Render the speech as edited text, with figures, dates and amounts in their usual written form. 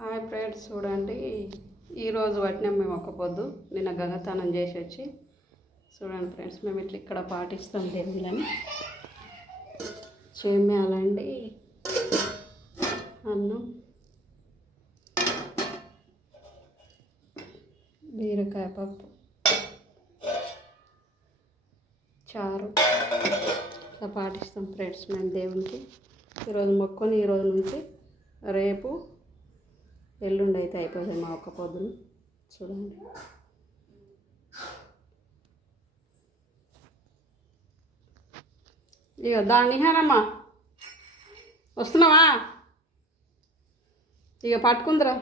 Hi friends, చూడండి ఈరోజు పట్టినాం మేము ఒక పొద్దు. నిన్న గంగతానం చేసి వచ్చి చూడండి ఫ్రెండ్స్, మేము ఇట్లా ఇక్కడ పాటిస్తాం దేవుళ్ళని. చేయాలండి అన్నం, బీరకాయ పప్పు, చారు ఇట్లా పాటిస్తాం ఫ్రెండ్స్ మేము దేవునికి. ఈరోజు మొక్కుని ఈరోజు నుంచి రేపు ఎల్లుండి అయితే అయిపోతుంది మా ఒక్క పొద్దును. చూడండి ఇక దాన్ని హానమ్మా వస్తున్నావా, ఇక పట్టుకుందిరా.